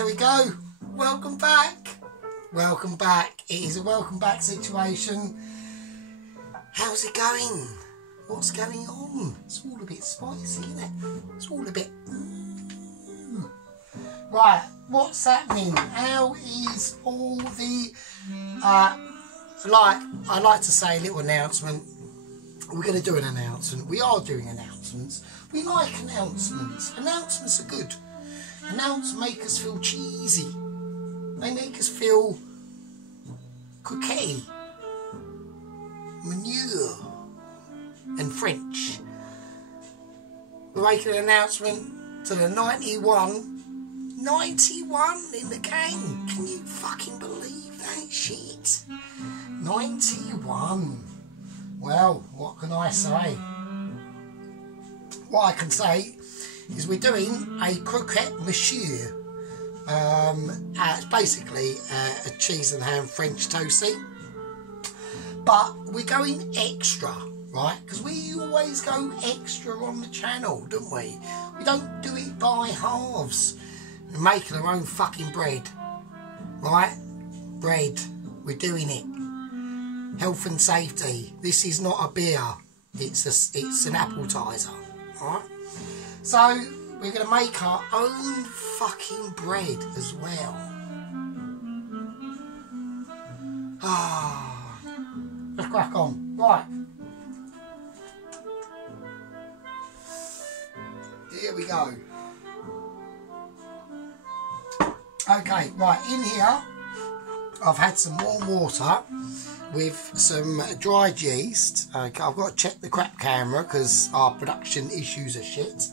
There we go. Welcome back. Welcome back. It is a welcome back situation. How's it going? What's going on? It's all a bit spicy, isn't it? It's all a bit... Right, what's happening? How is all the... I like to say a little announcement. We're going to do an announcement. We are doing announcements. We like announcements. Announcements are good. Announcements make us feel cheesy. They make us feel croquet, manure, and French. We're making an announcement to the 91 in the game. Can you fucking believe that shit? 91. Well, what can I say? What I can say is we're doing a croquette monsieur. It's basically a cheese and ham French toastie, but we're going extra, right? Because we always go extra on the channel, don't we? We don't do it by halves. We're making our own fucking bread, right? Bread, we're doing it. Health and safety. This is not a beer. It's an appetizer, right? So we're going to make our own fucking bread as well. Let's crack on. Right. Here we go. Okay, right, in here I've had some warm water with some dried yeast. Okay, I've got to check the crap camera because our production issues are shit.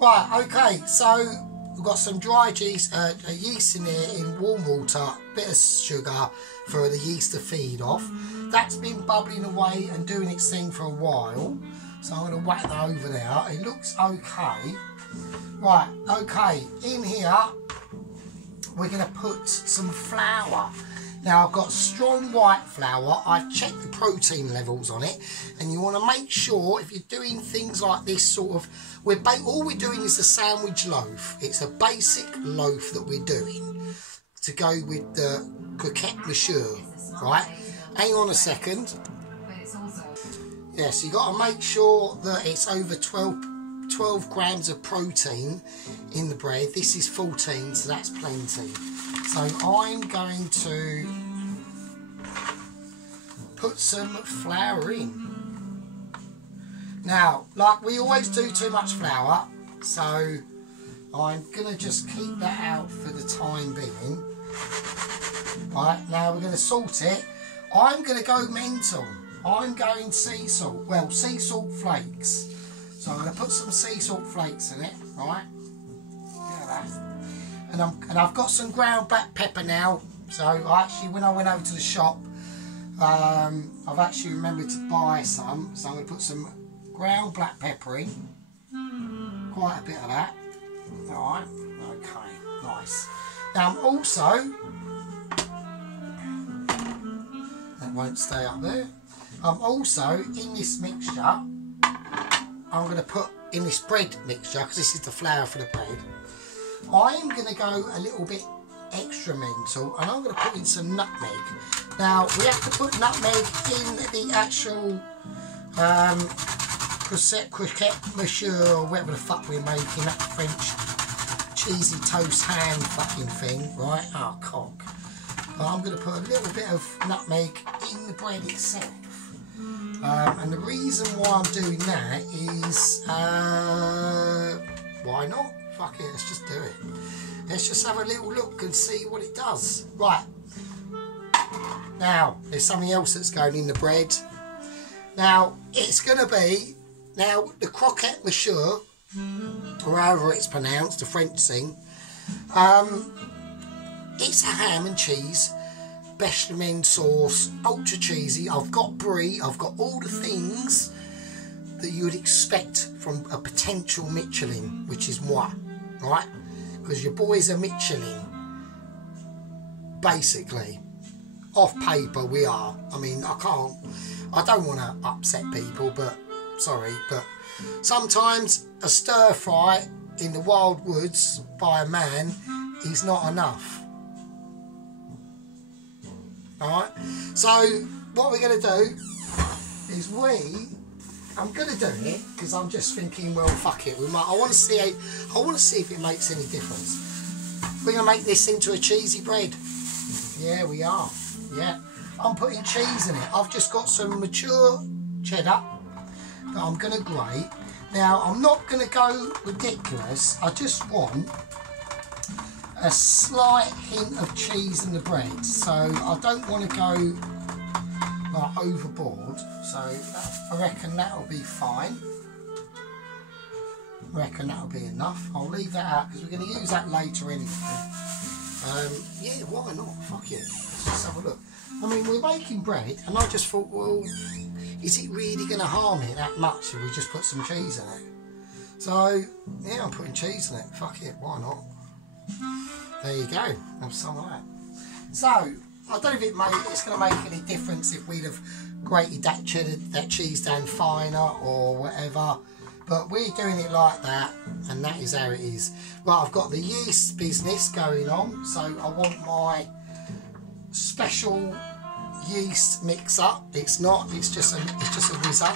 Right, okay, so we've got some dried yeast, yeast in here in warm water, bit of sugar for the yeast to feed off. That's been bubbling away and doing its thing for a while, so I'm going to whack that over there. It looks okay. Right, okay, in here we're going to put some flour. Now I've got strong white flour. I've checked the protein levels on it, and you want to make sure if you're doing things like this sort of, all we're doing is a sandwich loaf. It's a basic loaf that we're doing to go with the croquette monsieur, right? Hang on a second. Yeah, so you've got to make sure that it's over 12 grams of protein in the bread. This is 14, so that's plenty. So I'm going to put some flour in. Now, like we always do too much flour, so I'm going to just keep that out for the time being. Right, now we're going to salt it. I'm going to go mental. I'm going sea salt. Well, sea salt flakes. So I'm going to put some sea salt flakes in it, right? Look at that. And I've got some ground black pepper now. So when I went over to the shop, I've actually remembered to buy some. So I'm going to put some ground black pepper in. Quite a bit of that. Alright, okay, nice. Now I'm also, that won't stay up there. I'm also, in this mixture, I'm going to put in this bread mixture, because this is the flour for the bread. I'm going to go a little bit extra mental, and I'm going to put in some nutmeg. Now, we have to put nutmeg in the actual croquette monsieur, or whatever the fuck we're making, that French cheesy toast ham fucking thing, right? Oh, cock. But I'm going to put a little bit of nutmeg in the bread itself. And the reason why I'm doing that is, why not? Fuck it, let's just do it. Let's just have a little look and see what it does. Right. Now, there's something else that's going in the bread. Now, it's going to be, now, the croquette monsieur, or however it's pronounced, the French thing, it's a ham and cheese bechamel sauce, ultra cheesy. I've got brie, I've got all the things that you would expect from a potential Michelin, which is moi, right? Because your boys are Michelin, basically. Off paper, we are. I mean, I don't want to upset people, but sorry, but sometimes a stir fry in the wild woods by a man is not enough. Alright, so what we're going to do is I'm going to do it because I'm just thinking, well, fuck it. I want to see if it makes any difference. We're going to make this into a cheesy bread. Yeah, we are. Yeah, I'm putting cheese in it. I've just got some mature cheddar that I'm going to grate. Now, I'm not going to go ridiculous. I just want a slight hint of cheese in the bread. So I don't want to go like overboard. So I reckon that'll be fine. I reckon that'll be enough. I'll leave that out because we're going to use that later anyway. Yeah, why not? Fuck it. Let's just have a look. I mean, we're making bread, and I just thought, well, is it really going to harm it that much if we just put some cheese in it? So, yeah, I'm putting cheese in it. Fuck it, why not? There you go. Have some of that. So, I don't know if it's going to make any difference if we'd have grated that cheese down finer or whatever. But we're doing it like that, and that is how it is. Right, I've got the yeast business going on, so I want my special yeast mixer. It's just a whizzer.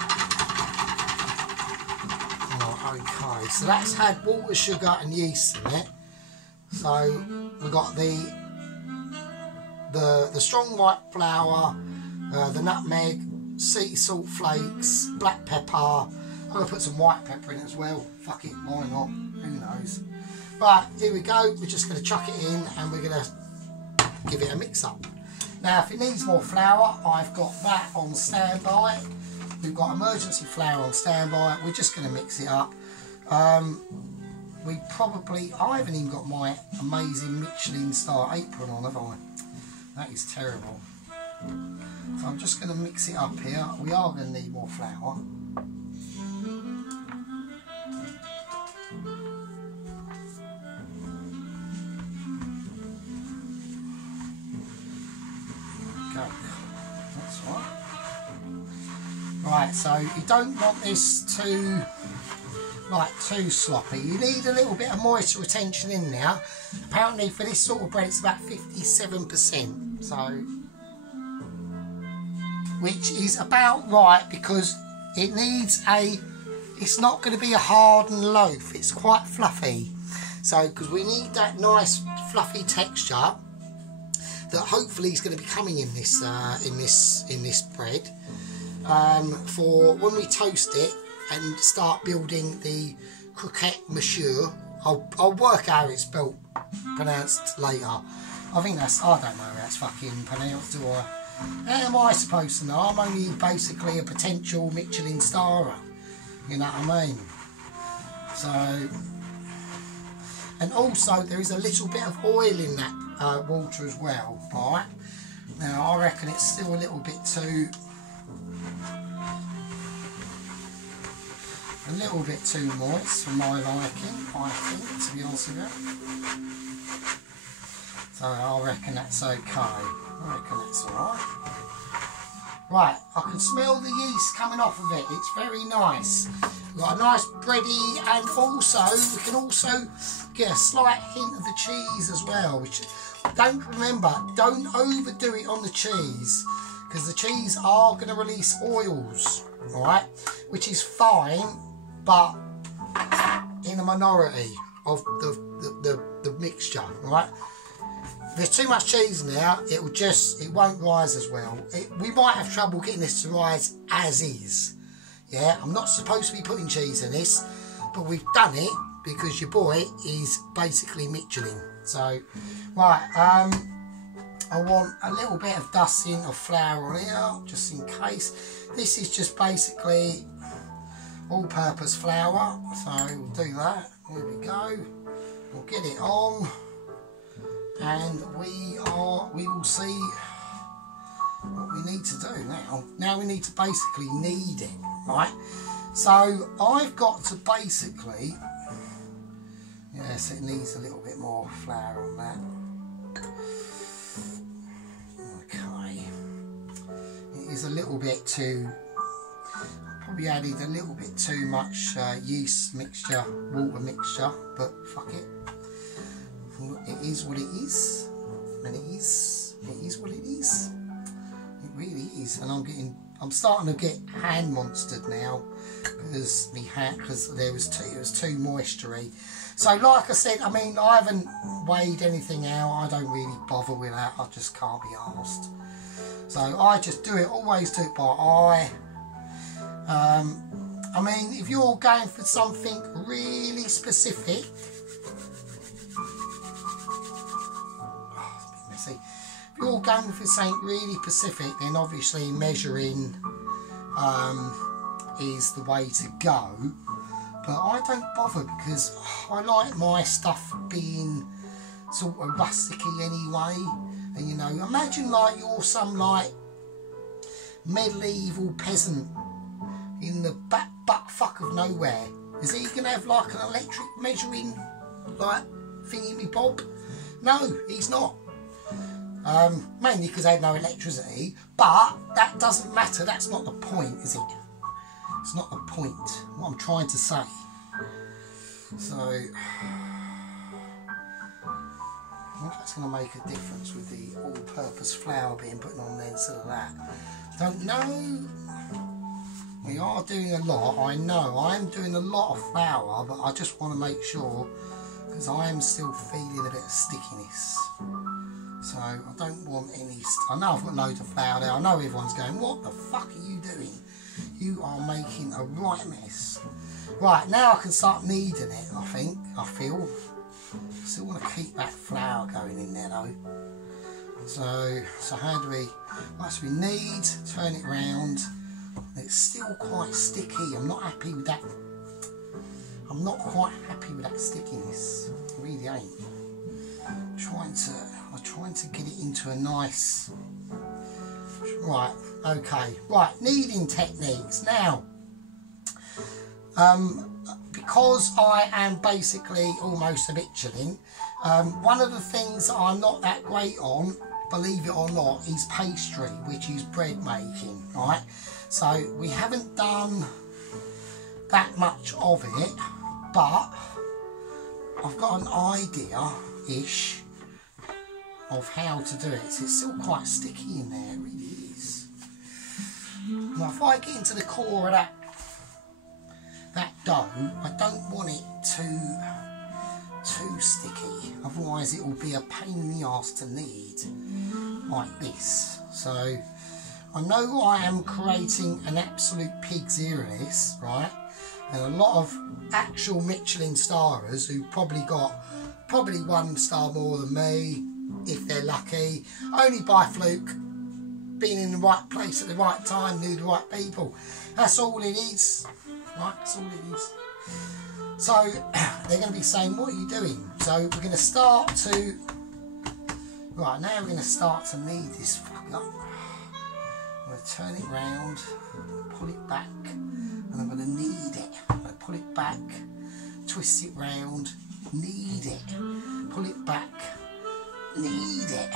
Oh, okay, so that's had water, sugar and yeast in it. So we've got the strong white flour, the nutmeg, sea salt flakes, black pepper. I'm going to put some white pepper in it as well. Fuck it, why not? Who knows? But here we go. We're just going to chuck it in and we're going to give it a mix up. Now, if it needs more flour, I've got that on standby. We've got emergency flour on standby. We're just going to mix it up. I haven't even got my amazing Michelin star apron on, have I? That is terrible. So I'm just going to mix it up here. We are going to need more flour. That's right. Right, so you don't want this too sloppy. You need a little bit of moisture retention in there. Apparently for this sort of bread it's about 57%. So, which is about right because it's not going to be a hardened loaf. It's quite fluffy. So, because we need that nice fluffy texture that hopefully is going to be coming in this bread for when we toast it and start building the Croque, monsieur. I'll work out how it's pronounced later. I don't know how it's fucking pronounced, do I? How am I supposed to know? I'm only basically a potential Michelin starer. You know what I mean? So, and also there is a little bit of oil in that water as well, right? Now I reckon it's still a little bit too moist for my liking, I think, to be honest with you. So I reckon that's okay. I reckon that's alright. Right, I can smell the yeast coming off of it. It's very nice. We've got a nice bready, and also we can also get a slight hint of the cheese as well. Which don't overdo it on the cheese because the cheese are going to release oils, alright? Which is fine, but in a minority of the mixture, alright? If there's too much cheese in there, it won't rise as well. We might have trouble getting this to rise as is. Yeah, I'm not supposed to be putting cheese in this, but we've done it because your boy is basically Michelin. So, right, I want a little bit of dusting of flour on here, just in case. This is just basically all-purpose flour, so we'll do that. Here we go. We'll get it on. And we will see what we need to do now. Now we need to basically knead it, right? So I've got to basically, yes, it needs a little bit more flour on that. Okay, it is a little bit too, probably added a little bit too much yeast mixture, water mixture, but fuck it. it is what it is, and it is what it is. It really is, and I'm starting to get hand monstered now because it was too moistury. So like I said, I mean, I haven't weighed anything out. I don't really bother with that. I just can't be arsed. So I just do it. Always do it by eye. I mean, if you're going for something really specific, if you're going for something really specific, then obviously measuring is the way to go. But I don't bother because I like my stuff being sort of rusticy anyway. And you know, imagine like you're some like medieval peasant in the buttfuck of nowhere. Is he gonna have like an electric measuring like thingy bob? No, he's not. Mainly because they have no electricity, but that doesn't matter. That's not the point, is it? It's not the point. What I'm trying to say. So, I wonder if that's going to make a difference with the all-purpose flour being put on there instead of that. Don't know. We are doing a lot. I know I'm doing a lot of flour, but I just want to make sure because I am still feeling a bit of stickiness. So I don't want any. I know I've got loads of flour there. I know everyone's going, what the fuck are you doing? You are making a right mess. Right, now I can start kneading it, I feel. Still want to keep that flour going in there though. So how do we, once we knead, turn it round. It's still quite sticky. I'm not happy with that. I'm not quite happy with that stickiness. It really ain't. I'm trying to get it into a nice. Right, okay. Right, kneading techniques. Now, because I am basically almost a Michelin, one of the things that I'm not that great on, believe it or not, is pastry, which is bread making, right? So we haven't done that much of it, but I've got an idea-ish of how to do it. So it's still quite sticky in there, it really is. Now if I get into the core of that dough, I don't want it too sticky, otherwise it will be a pain in the arse to knead like this. So I know I am creating an absolute pig's ear of this, right? And a lot of actual Michelin starers who probably got 1 star more than me, if they're lucky, only by fluke, being in the right place at the right time, knew the right people. That's all it is, right? That's all it is. So they're going to be saying, what are you doing? So we're going to start to, right, now we're going to start to knead this fuck up. I'm going to turn it round, pull it back, and I'm going to knead it. I'm going to pull it back, twist it round, knead it, pull it back, knead it.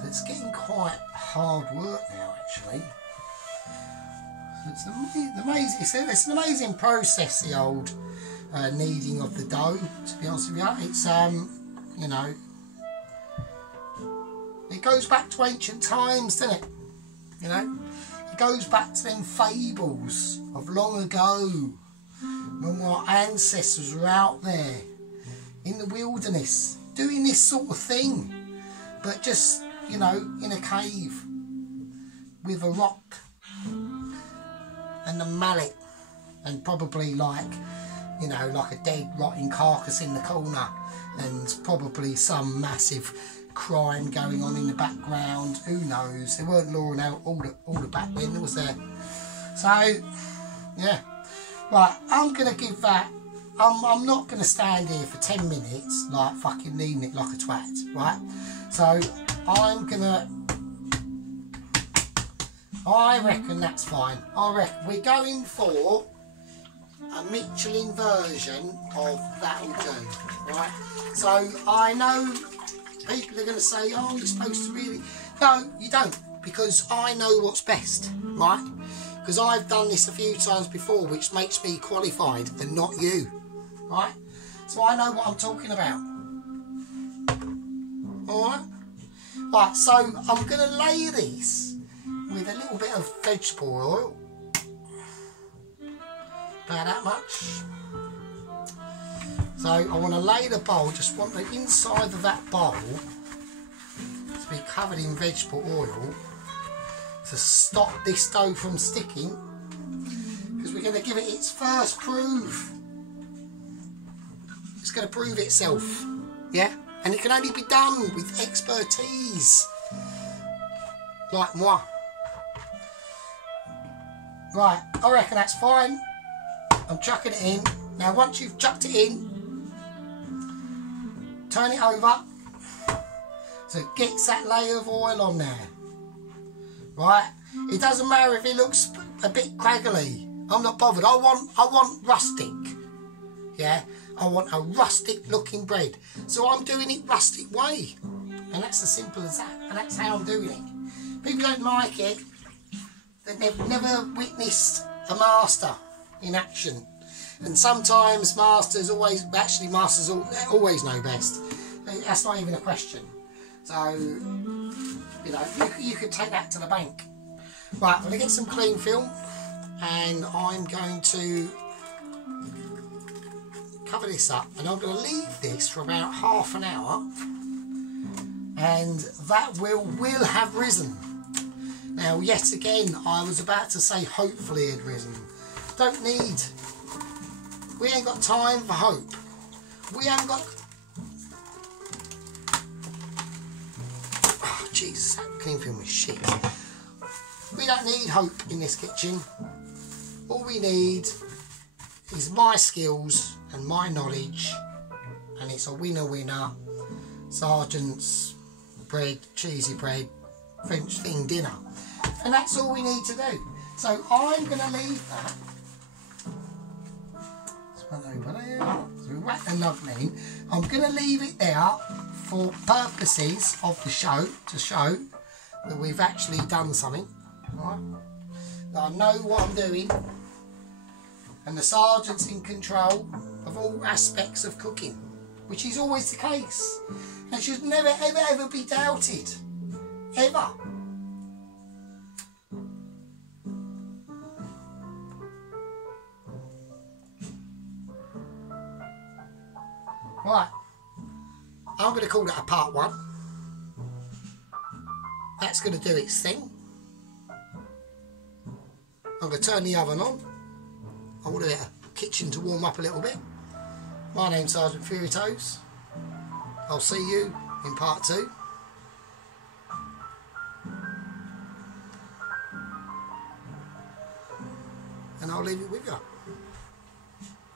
So it's getting quite hard work now, actually. So it's an amazing process, the old kneading of the dough, to be honest with you. It's, you know, it goes back to ancient times, doesn't it? You know, it goes back to them fables of long ago, when our ancestors were out there in the wilderness doing this sort of thing, but just, you know, in a cave with a rock and a mallet and probably like, you know, like a dead rotting carcass in the corner and probably some massive crime going on in the background. Who knows? There weren't law and order back then, was there? So yeah, right, I'm gonna give that, I'm not gonna stand here for 10 minutes like fucking kneading it like a twat, right? So I'm gonna, I reckon that's fine. I reckon we're going for a Michelin version of that'll do, right? So I know people are going to say, oh, you're supposed to really... No, you don't, because I know what's best, right? Because I've done this a few times before, which makes me qualified and not you, right? So I know what I'm talking about. Alright? Right, so I'm going to lay this with a little bit of vegetable oil. About that much. So I want to lay the bowl, just want the inside of that bowl to be covered in vegetable oil to stop this dough from sticking, because we're going to give it its first proof. It's going to prove itself, yeah? And it can only be done with expertise, like moi. Right, I reckon that's fine. I'm chucking it in. Now once you've chucked it in, turn it over so it gets that layer of oil on there. Right? It doesn't matter if it looks a bit craggly. I'm not bothered. I want rustic. Yeah? I want a rustic looking bread. So I'm doing it rustic way. And that's as simple as that. And that's how I'm doing it. People don't like it. They've never witnessed a master in action. And sometimes masters always know best. That's not even a question. So, you know, you could take that to the bank. Right, I'm going to get some clean film and I'm going to cover this up, and I'm going to leave this for about half an hour, and that will have risen. Now, yet again, I was about to say hopefully it had risen. We ain't got time for hope. We haven't got... Oh, Jesus, that clean film is shit. We don't need hope in this kitchen. All we need is my skills and my knowledge, and it's a winner. Sargents, bread, cheesy bread, French thing dinner. And that's all we need to do. So I'm going to leave that. Over there. So we whack the lug in. I'm going to leave it there for purposes of the show, to show that we've actually done something. Right? That I know what I'm doing, and the sergeant's in control of all aspects of cooking, which is always the case, and should never ever be doubted, ever. Right, I'm going to call that a part one. That's going to do its thing. I'm going to turn the oven on. I want the kitchen to warm up a little bit. My name's Sergeant Fury Toes. I'll see you in part two. And I'll leave it with you.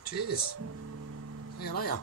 Cheers. See you later.